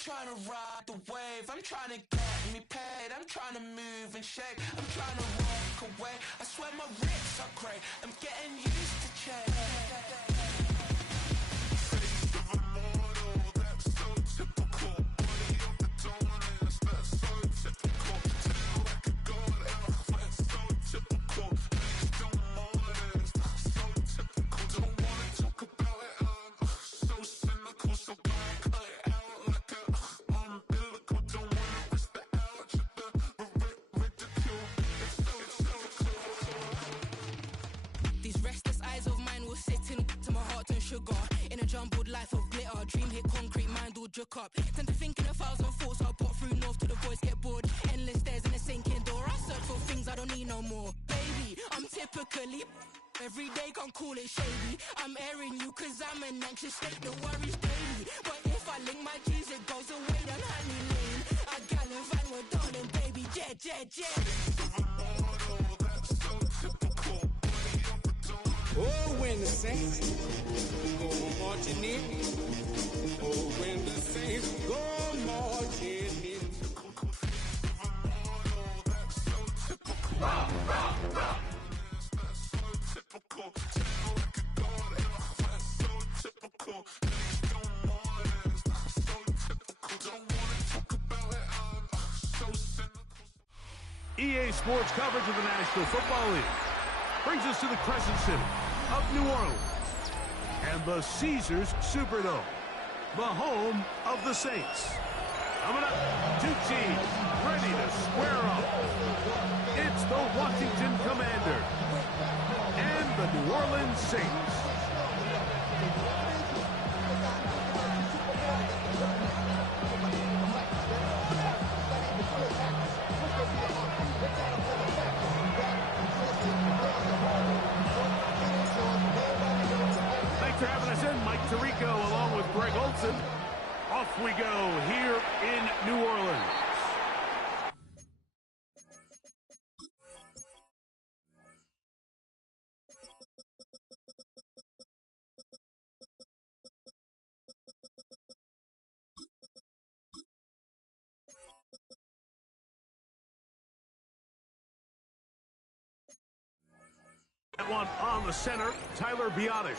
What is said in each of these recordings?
trying to ride the wave, I'm trying to get me paid, I'm trying to move and shake, I'm trying to walk away. I swear my wrists are great, I'm getting used to change. Face of a model, that's so typical. Body of the dominance, that's so typical. Tail like a god, that's so typical. Legs don't modest, that's so typical. Don't wanna talk about it, I'm so cynical. So don't cut it out like a umbilical. Don't wanna risk the ouch of the ridicule. It's so typical. These restless eyes of mine will sit in to my heart and sugar. In a jumbled life of glitter, dream hit concrete, mind all juk up. Tend to think in 1,000 thoughts, I'll put through north till the voice get bored. Endless stairs in a sinking door, I search for things I don't need no more. Baby, I'm typically every day, can't call it shady. I'm airing you cause I'm an anxious state, the worries daily. But if I link my G's, it goes away down honey lane. I gallivant with darling, baby, jet, jet, jet. Oh, when the saints go marching in. Oh, when the saints go marching in. Rock, rock, rock. That's so typical. Tail like a god, that's so typical. Legs don't modest, that's so typical. Don't wanna talk about it, I'm so cynical. EA Sports coverage of the National Football League brings us to the Crescent City of New Orleans and the Caesars Superdome, the home of the Saints. Coming up, two teams ready to square up. It's the Washington Commanders and the New Orleans Saints. Thanks for having us in, Mike Tirico, along with Greg Olson. Off we go here in New Orleans. That one on the center, Tyler Biotish.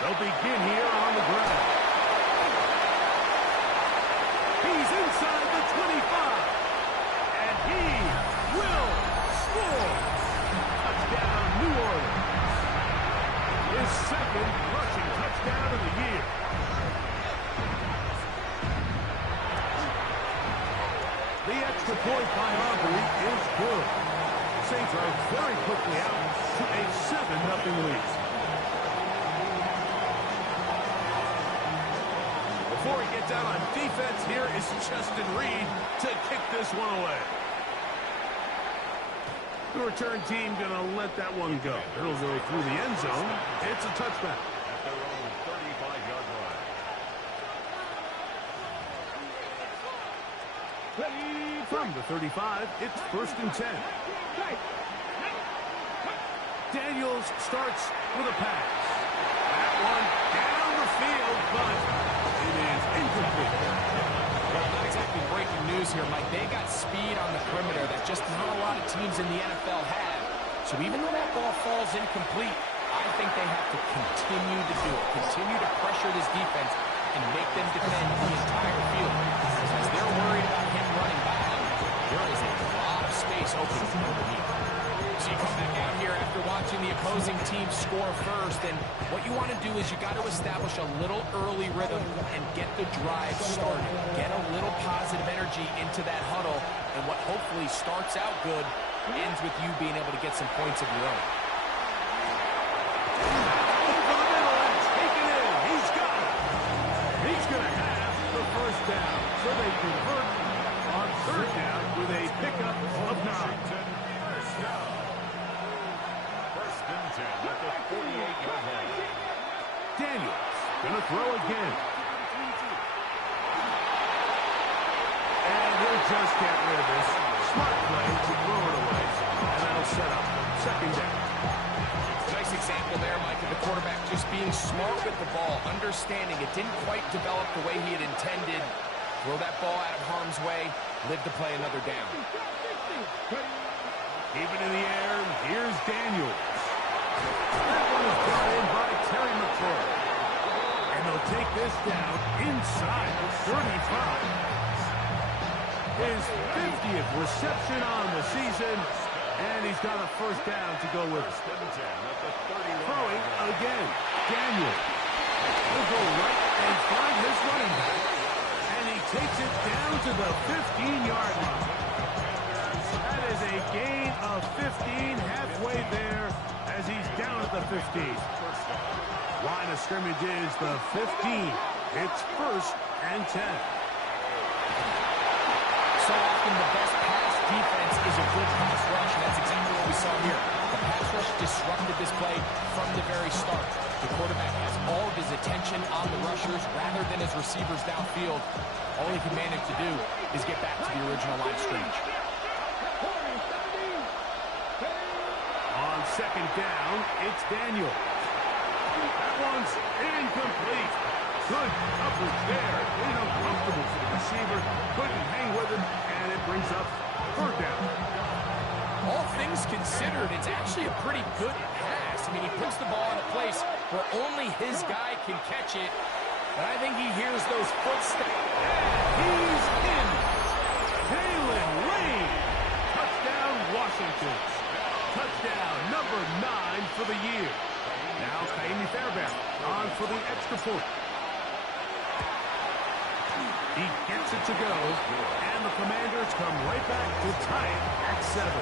They'll begin here on the ground. He's inside the 25. And he will score. Touchdown, New Orleans. His second rushing touchdown of the year. The extra point by Aubrey is good. Saints are very quickly out to a 7-0 lead. Before he gets out on defense, here is Justin Reed to kick this one away. The return team going to let that one go. It'll go through the end zone. It's a touchback. At their own 35-yard line. From the 35, it's 1st and 10. Daniels starts with a pass. That one down the field, but it is incomplete. Well, not exactly breaking news here, Mike. They got speed on the perimeter that just not a lot of teams in the NFL have. So even though that ball falls incomplete, I think they have to continue to do it. Continue to pressure this defense and make them defend the entire field. As they're worried about him running back, there is a lot of space open underneath. So you come back out here after watching the opposing team score first, and what you want to do is you got to establish a little early rhythm and get the drive started. Get a little positive energy into that huddle, and what hopefully starts out good ends with you being able to get some points of your own. Over the middle and taken in. He's got it. He's going to have the first down. So they convert on 3rd down with a pickup of 9. First down. 1st and 10 at the 48-yard line. Gonna throw again. And he'll just get rid of this. Smart play to throw it away. And that'll set up second down. Nice example there, Mike, of the quarterback just being smart with the ball, understanding it didn't quite develop the way he had intended. Throw that ball out of harm's way, live to play another down. Keep it in the air, here's Daniels. That one is brought in by Terry McCoy. And they'll take this down inside the 35. His 50th reception on the season, and he's got a first down to go with it. Throwing again, Daniels. He'll go right and find his running back, and he takes it down to the 15-yard line. That is a gain of 15, halfway there, as he's down at the 15. Line of scrimmage is the 15. It's 1st and 10. So often the best pass defense is a good pass rush, and that's exactly what we saw here. The pass rush disrupted this play from the very start. The quarterback has all of his attention on the rushers rather than his receivers downfield. All he can manage to do is get back to the original line of scrimmage. On second down, it's Daniel. That one's incomplete. Good coverage there. It's uncomfortable for the receiver. Couldn't hang with him, and it brings up 3rd down. All things considered, it's actually a pretty good pass. I mean, he puts the ball in a place where only his guy can catch it, and I think he hears those footsteps. And he's in. Jalen Lane. Touchdown, Washington. Touchdown number 9 for the year. Now, Kaimi Fairbairn on for the extra point. He gets it to go, and the Commanders come right back to tie it at 7.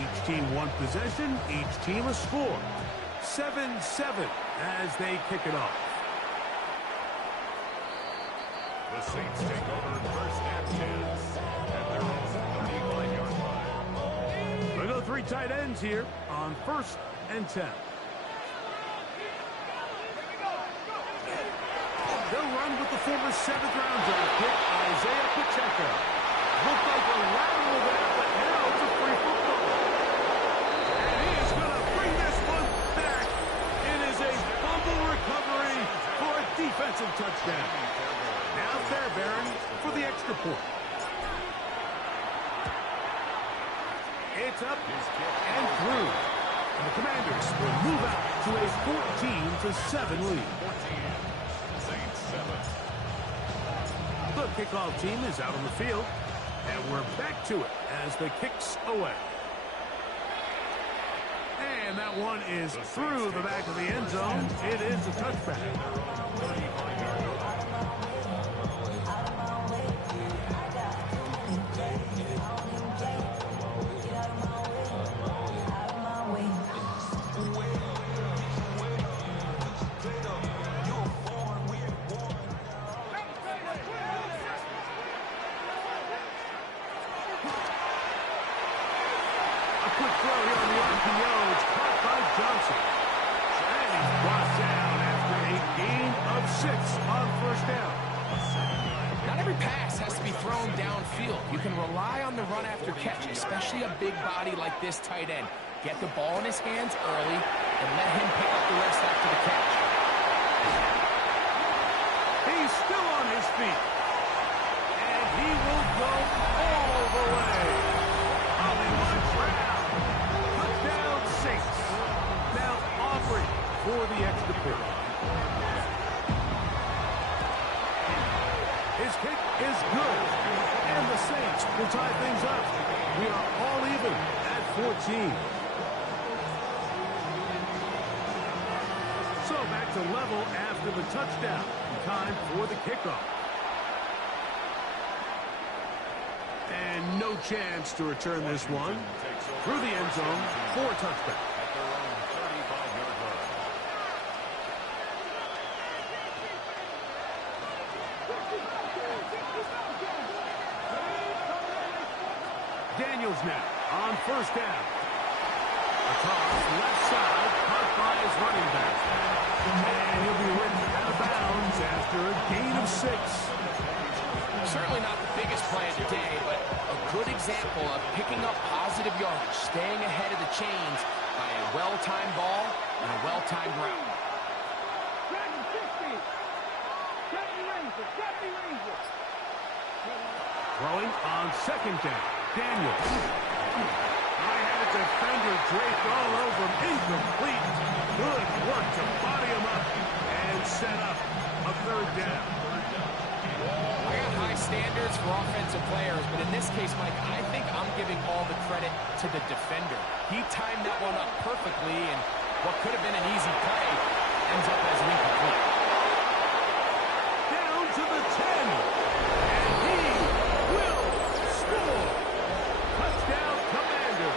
Each team one possession, each team a score. 7-7 as they kick it off. The Saints take over 1st and 10 at their own 35-yard line. We go 3 tight ends here on 1st and 10. They'll run with the former 7th-round draft pick, Isaiah Pacheco. Looked like a lateral there, but now it's a free football. And he is going to bring this one back. It is a fumble recovery for a defensive touchdown. Now Fairbairn for the extra point. It's up and through. And the Commanders will move out to a 14-7 lead. Saints 7. The kickoff team is out on the field, and we're back to it as the kick's away. And that one is through the back of the end zone. It is a touchback. Quick throw here on the RPO. It's caught by Johnson. And he's brought down after a gain of 6 on 1st down. Not every pass has to be thrown downfield. You can rely on the run after catch, especially a big body like this tight end. Get the ball in his hands early and let him pick up the rest after the catch. He's still on his feet. And he will go all the way. Hollywood Brown. Touchdown Saints. Now Aubrey for the extra point. His kick is good. And the Saints will tie things up. We are all even at 14. So back to level after the touchdown. Time for the kickoff. And no chance to return this one. Through the end zone for a touchback. At their own 35-yard line. Daniels now on first down. Across left side, caught by his running back. And he'll be written out of bounds after a gain of 6. Certainly not the biggest play of the day, but a good example of picking up positive yardage, staying ahead of the chains by a well-timed ball and a well-timed route. Throwing on second down. Daniels. I had a defender draped all over him. Incomplete. Good work to body him up and set up a third down. I got high standards for offensive players, but in this case, Mike, I think I'm giving all the credit to the defender. He timed that one up perfectly, and what could have been an easy play ends up as an incomplete. Down to the 10. And he will score. Touchdown, Commander.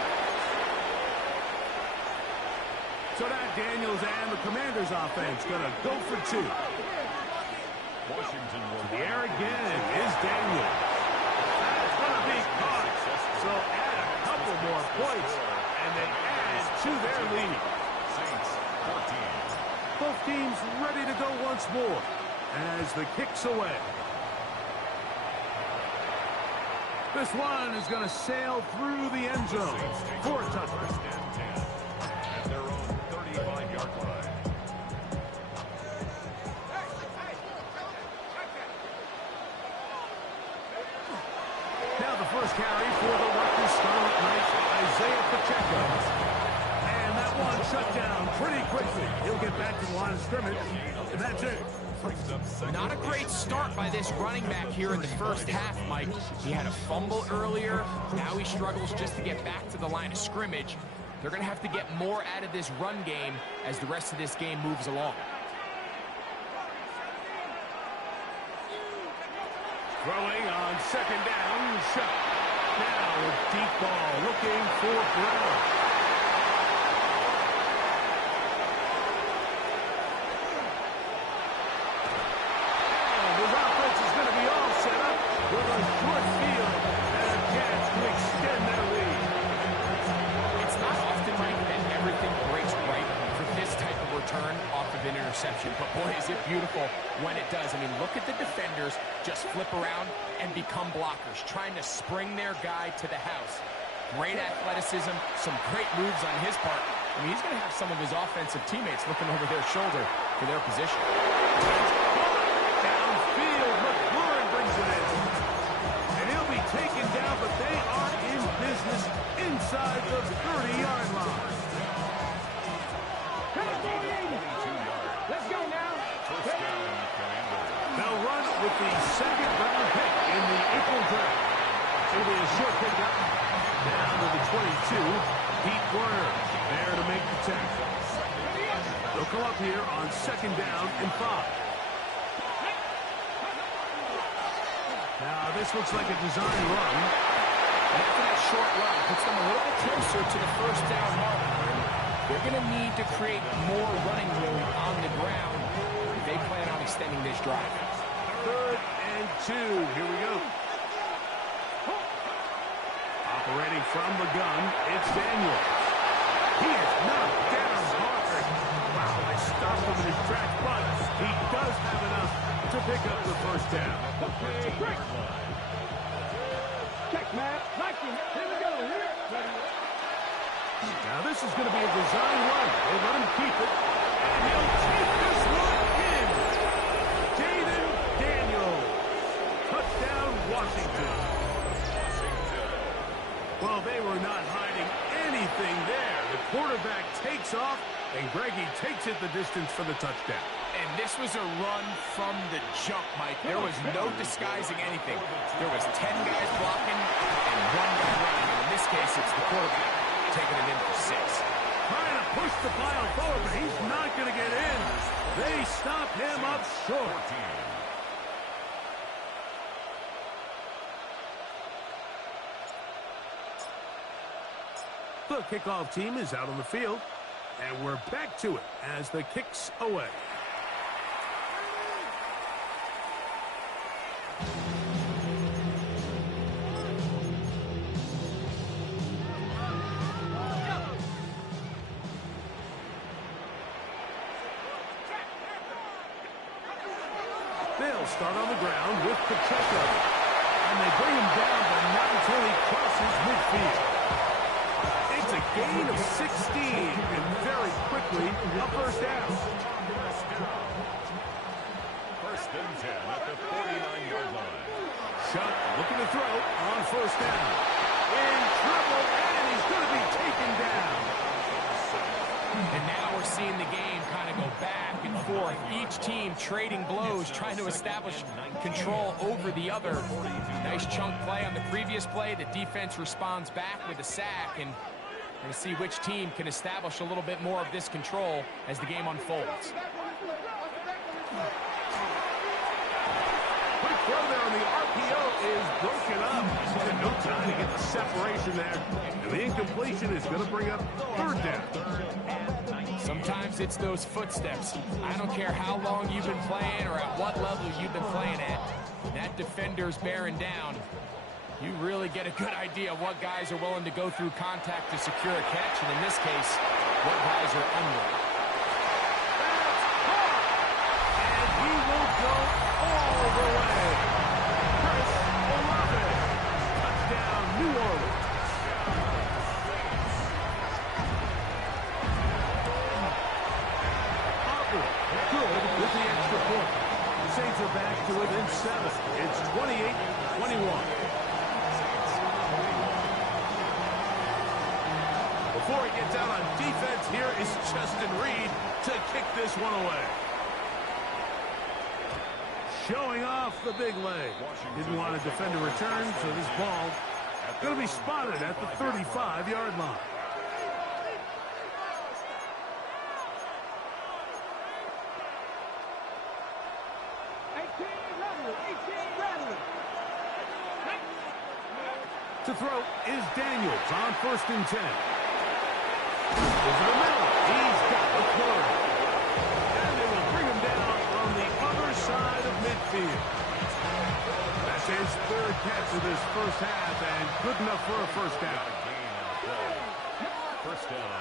So now Daniels and the Commanders offense going to go for 2. Washington will The air again is Daniels. That's going to be caught. So add a couple more points, and they add to their lead. Saints 14. Both teams ready to go once more as the kick's away. This one is going to sail through the end zone for a touchdown. First and 10 at their own 35-yard line. Now the first carry for the Rutgers Scarlet Knights, Isaiah Pacheco. And that one shut down pretty quickly. He'll get back to the line of scrimmage, and that's it. Not a great start by this running back here in the first half, Mike. He had a fumble earlier. Now he struggles just to get back to the line of scrimmage. They're going to have to get more out of this run game as the rest of this game moves along. Throwing on second down, shot. Now a deep ball looking for Brown. And his offense is going to be all set up with a short field and a chance to extend their lead. It's not often, Mike, that everything breaks right for this type of return off of an interception. But boy, is it beautiful when it does. I mean, look at the defenders just flip around and become blockers, trying to spring their guy to the house. Great athleticism, some great moves on his part. I mean, he's going to have some of his offensive teammates looking over their shoulder for their position. Downfield, McLaurin brings it in. And he'll be taken down, but they are in business inside the 30-yard line. 22 yards. Let's go now. First down, Commander. They'll run with the second-round pick in the April draft. It'll be a short pickup. Down to the 22, Pete Werner there to make the tackle. They'll come up here on second down and 5. Now, this looks like a design run. After that short run, puts them a little bit closer to the first down marker. They're going to need to create more running room on the ground if they plan on extending this drive. 3rd and 2. Here we go. Operating from the gun, it's Daniels. He is knocked down hard. Wow, they stopped him in his tracks, but he does have enough to pick up the first down. Okay, break. Check, man. Like him. Here we go. Here. Now this is going to be a design run. They let him keep it, and he'll take this one in. Jaden Daniels. Touchdown, Washington. Well, they were not hiding anything there. The quarterback takes off, and Greggy takes it the distance for the touchdown. And this was a run from the jump, Mike. There was no disguising anything. There was 10 guys blocking and 1 guy running. And in this case, it's the quarterback taking it in for 6. Trying to push the pile forward, but he's not going to get in. They stop him up short. The kickoff team is out on the field, and we're back to it as the kick's away. They'll start on the ground with Pacheco. And they bring him down, but not until he crosses midfield. It's a gain of 16, and very quickly, a first down. First and 10 at the 49-yard line. Shutt looking to throw on first down. In trouble, and he's going to be taken down. And now we're seeing the game kind of go back and forth. Each team trading blows, trying to establish control over the other. Nice chunk play on the previous play. The defense responds back with a sack, and we're going to see which team can establish a little bit more of this control as the game unfolds. Quick throw there on the RPO is broken up. No time to get the separation there. And the incompletion is going to bring up third down. Sometimes it's those footsteps. I don't care how long you've been playing or at what level you've been playing at. That defender's bearing down. You really get a good idea of what guys are willing to go through contact to secure a catch, and in this case, what guys are unwilling. And he will go all the way. Chris Olave. Touchdown, New Orleans. Good with the extra point. Saints are back to within 7. It's 28-21. Before he gets out on defense, here is Justin Reed to kick this one away. Showing off the big leg. Didn't want to defend a return, so this ball going to be spotted at the 35-yard line. To throw is Daniels on first and 10. Over the middle. He's got the third. And they will bring him down on the other side of midfield. That's his third catch of this first half, and good enough for a first down.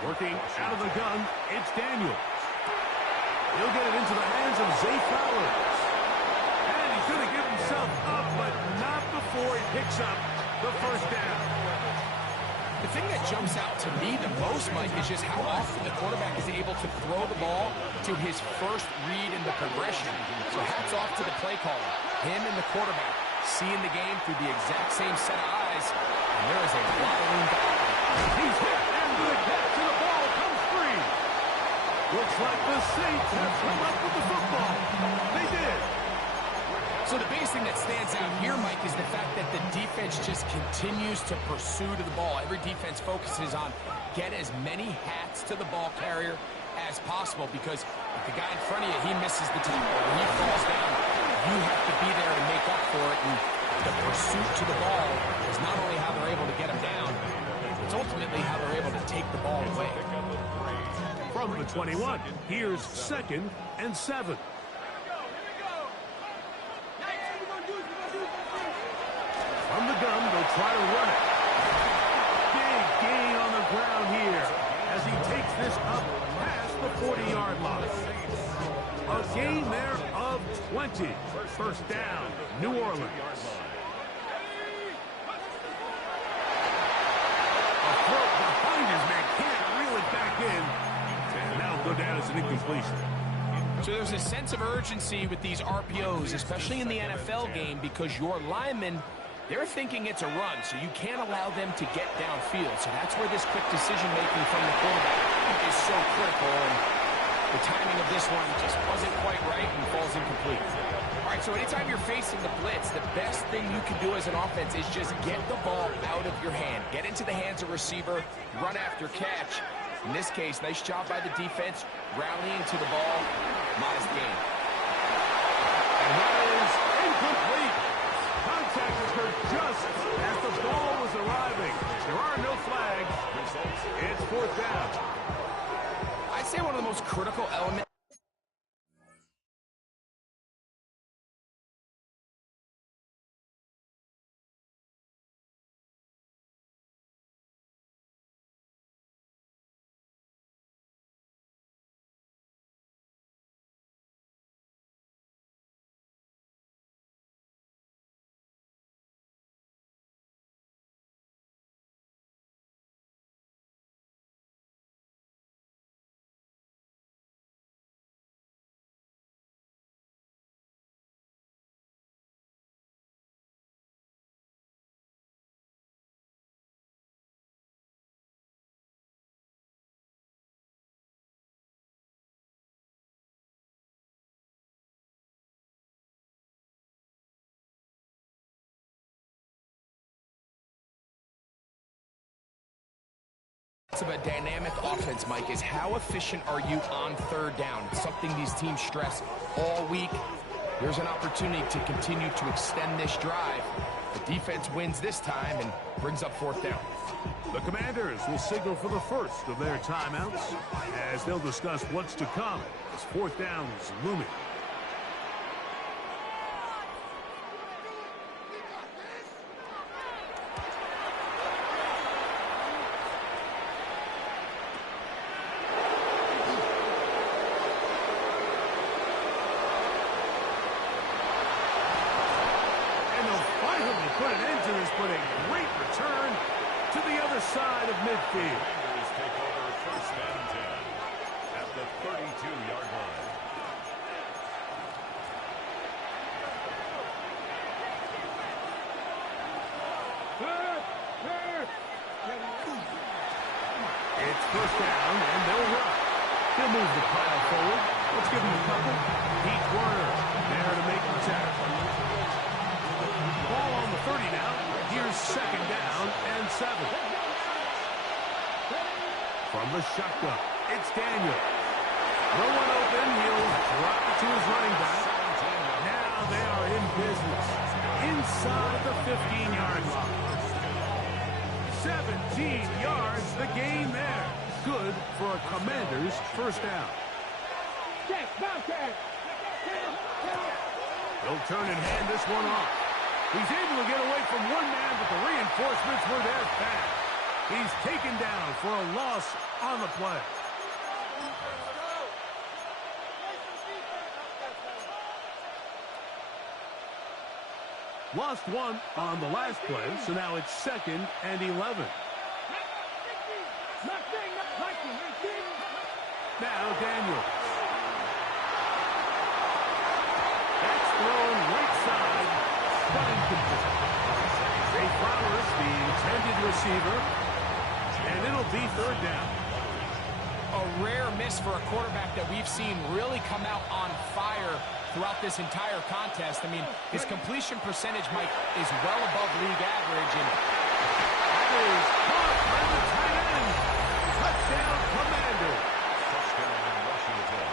Working out of the gun, it's Daniels. He'll get it into the hands of Zay Flowers. And he's going to give himself up, but not before he picks up the first down. The thing that jumps out to me the most, Mike, is just how often the quarterback is able to throw the ball to his first read in the progression. So hats off to the play caller. Him and the quarterback seeing the game through the exact same set of eyes, and there is a lot of room back. He's hit, and the catch, and the ball comes free. Looks like the Saints have come up with the football. They did. So the biggest thing that stands out here, Mike, is the fact that the defense just continues to pursue to the ball. Every defense focuses on get as many hats to the ball carrier as possible, because if the guy in front of you, he misses the tackle, or he falls down, you have to be there to make up for it. And the pursuit to the ball is not only how they're able to get him down, it's ultimately how they're able to take the ball away. From the 21, here's 2nd and 7. From the gun, they'll try to run it. Big gain on the ground here as he takes this up past the 40-yard line. A gain there of 20. First down, New Orleans. A throw behind his man, can't reel it back in. And that'll go down as an incompletion. So there's a sense of urgency with these RPOs, especially in the NFL game, because your linemen, they're thinking it's a run, so you can't allow them to get downfield. So that's where this quick decision-making from the quarterback is so critical, and the timing of this one just wasn't quite right and falls incomplete. All right, so anytime you're facing the blitz, the best thing you can do as an offense is just get the ball out of your hand. Get into the hands of receiver, run after catch. In this case, nice job by the defense, rallying to the ball, modest gain. And that is incomplete. Contact occurred just as the ball was arriving. There are no flags. It's fourth down. I'd say one of the most critical elements hallmarks of a dynamic offense, Mike, is how efficient are you on third down. It's something these teams stress all week. There's an opportunity to continue to extend this drive. The defense wins this time and brings up fourth down. The Commanders will signal for the first of their timeouts as they'll discuss what's to come as fourth down is looming. Side of midfield. Commanders take over first and 10 at the 32-yard line. It's first down, and they'll run. He'll move the pile forward. Let's give him a couple. Pete Werner there to make the tackle. Ball on the 30 now. Here's second down and 7. From the shotgun, it's Daniel. No one open. He'll drop it to his running back. Now they are in business inside the 15-yard line. 17 yards, the gain there. Good for a Commander's first down. He'll turn and hand this one off. He's able to get away from one man, but the reinforcements were there fast. He's taken down for a loss on the play. Lost one on the last play, so now it's 2nd and 11. Now Daniels. That's thrown right side, but incomplete. Zay Flowers, the intended receiver, and it'll be third down. A rare miss for a quarterback that we've seen really come out on fire throughout this entire contest. I mean, his completion percentage, Mike, is well above league average. And that is caught by the tight end. Touchdown, Commanders. Touchdown, Washington.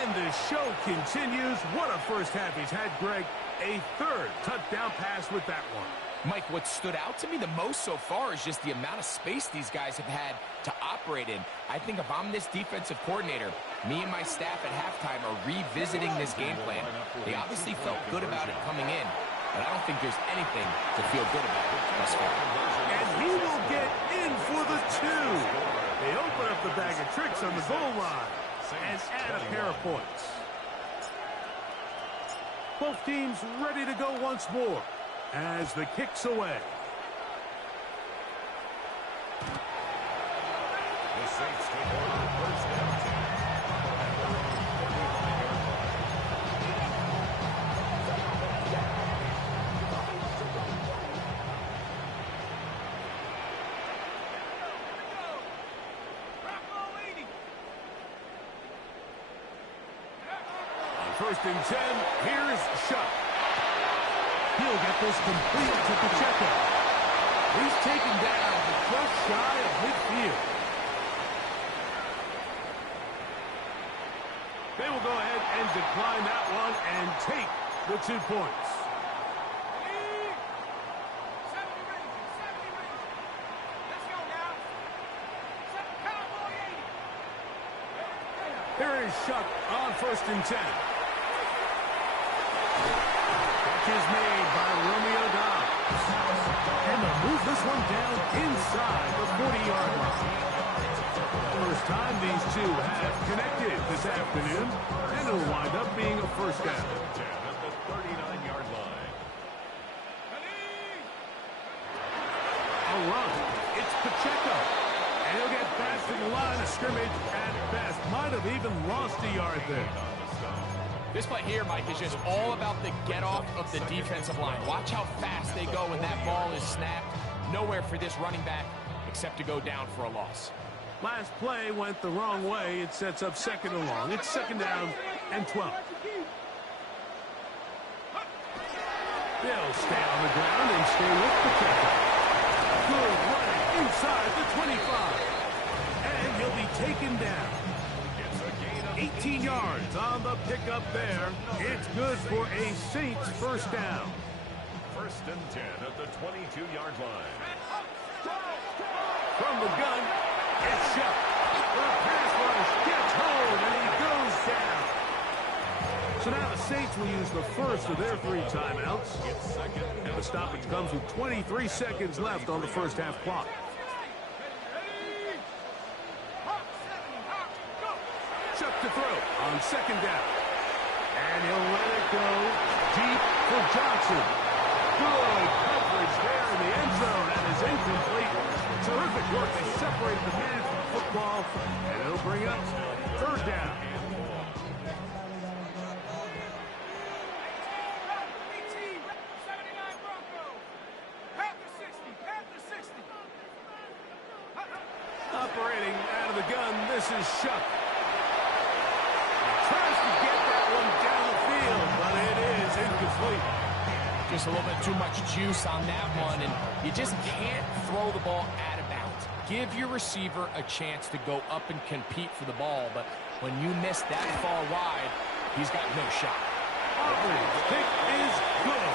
And the show continues. What a first half he's had, Greg. A third touchdown pass with that one. Mike, what stood out to me the most so far is just the amount of space these guys have had to operate in. I think if I'm this defensive coordinator, me and my staff at halftime are revisiting this game plan. They obviously felt good about it coming in, but I don't think there's anything to feel good about thus far. And he will get in for the 2. They open up the bag of tricks on the goal line and add a pair of points. Both teams ready to go once more as the kick's away. The Saints take over first and 10 at their own 35-yard line. On first and 10, here's Shuck. He'll get this complete to Pacheco. He's taken down just shy of midfield. They will go ahead and decline that one and take the 2 points. Here is Shuck on first and 10. Catch is made by Romeo Dobbs. And they'll move this one down inside the 40-yard line. First time these two have connected this afternoon, and it'll wind up being a first down. 10 at the 39-yard line. A run. It's Pacheco. And he'll get past the line of scrimmage at best. Might have even lost a yard there. This play here, Mike, is just all about the get-off of the defensive line. Watch how fast they go when that ball is snapped. Nowhere for this running back except to go down for a loss. Last play went the wrong way. It sets up second and long. It's second down and 12. They'll stay on the ground and stay with Pacheco. Good running inside the 25. And he'll be taken down. 18 yards on the pickup there. It's good for a Saints first down. 1st and 10 at the 22-yard line. From the gun, it's shut. The pass rush gets home, and he goes down. So now the Saints will use the first of their 3 timeouts. And the stoppage comes with 23 seconds left on the first half clock. Chuck to throw on 2nd down. And he'll let it go deep for Johnson. Good coverage there in the end zone, and is incomplete. Terrific work to separate the man from football, and it'll bring up 3rd down. Operating out of the gun, this is Shuck. Tries to get that one down the field, but it is incomplete. Just a little bit too much juice on that one, and you just can't throw the ball out of bounds. Give your receiver a chance to go up and compete for the ball, but when you miss that far wide, he's got no shot. Auburn's kick is good,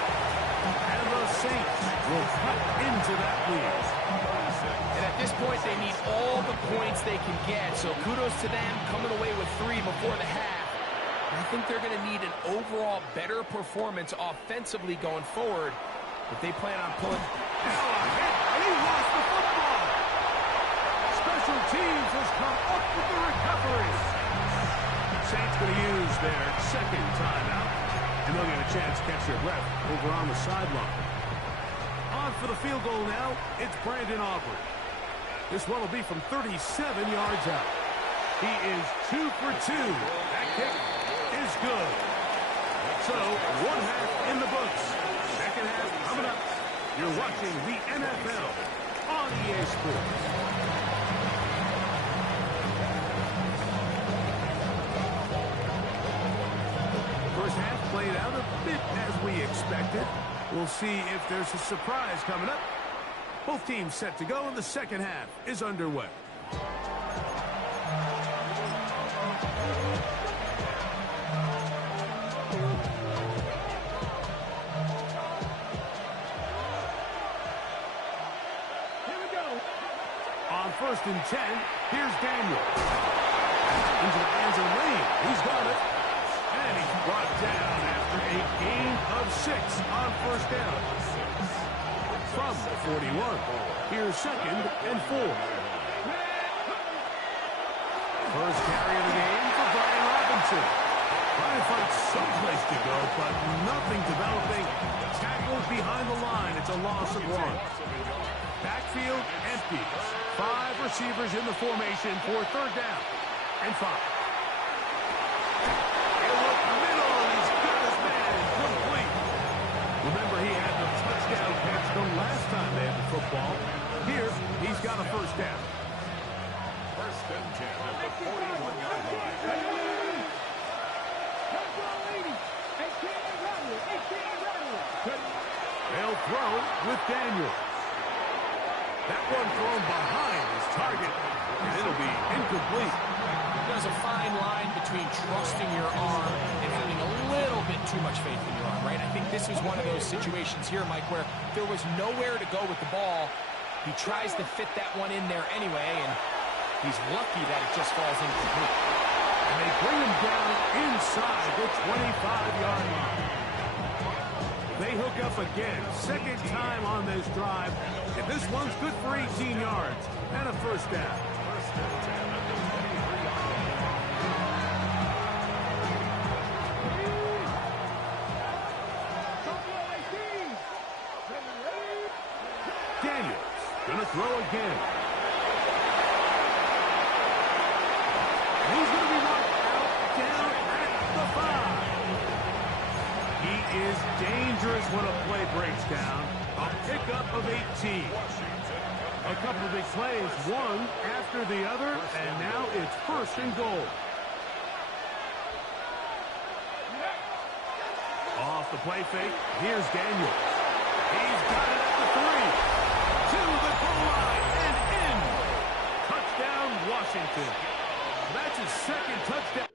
and the Saints will cut into that lead. And at this point, they need all the points they can get, so kudos to them coming away with 3 before the half. I think they're going to need an overall better performance offensively going forward if they plan on pulling. Now a hit, and he lost the football. Special teams has come up with the recovery. Saints going to use their 2nd timeout, and they'll get a chance to catch their breath over on the sideline. On for the field goal now, it's Brandon Aubrey. This one will be from 37 yards out. He is 2 for 2. That kick is good. So, 1 half in the books. 2nd half coming up. You're watching the NFL on EA Sports. First half played out a bit as we expected. We'll see if there's a surprise coming up. Both teams set to go, and the 2nd half is underway. On 1st and 10, here's Daniel. Into the hands of Lee. He's got it. And he's brought down after a gain of 6 on 1st down. From the 41, here's 2nd and 4. First carry of the game for Brian Robinson. Brian finds someplace to go, but nothing developing. Tackled behind the line. It's a loss of 1. Backfield empty. 5 receivers in the formation for 3rd down and 5. In the middle, he's got his man complete. Remember, he had the touchdown catch the last time they had the football. Here, he's got a 1st down. 1st and 10 at the 41-yard line. They'll throw with Daniel. That one thrown behind his target, and it'll be incomplete. There's a fine line between trusting your arm and having a little bit too much faith in your arm, right? I think this is one of those situations here, Mike, where there was nowhere to go with the ball. He tries to fit that one in there anyway, and he's lucky that it just falls incomplete. And they bring him down inside the 25-yard line. They hook up again, 2nd time on this drive, and this one's good for 18 yards and a 1st down. 1st and 10 at the 23-yard line. Daniels gonna throw again. And he's gonna be knocked out down at the 5. He is dangerous when a play breaks down. A pickup of 18. A couple of big plays, one after the other, and now it's 1st and goal. Off the play fake, here's Daniels. He's got it at the 3. To the goal line, and Washington. That's his second touchdown.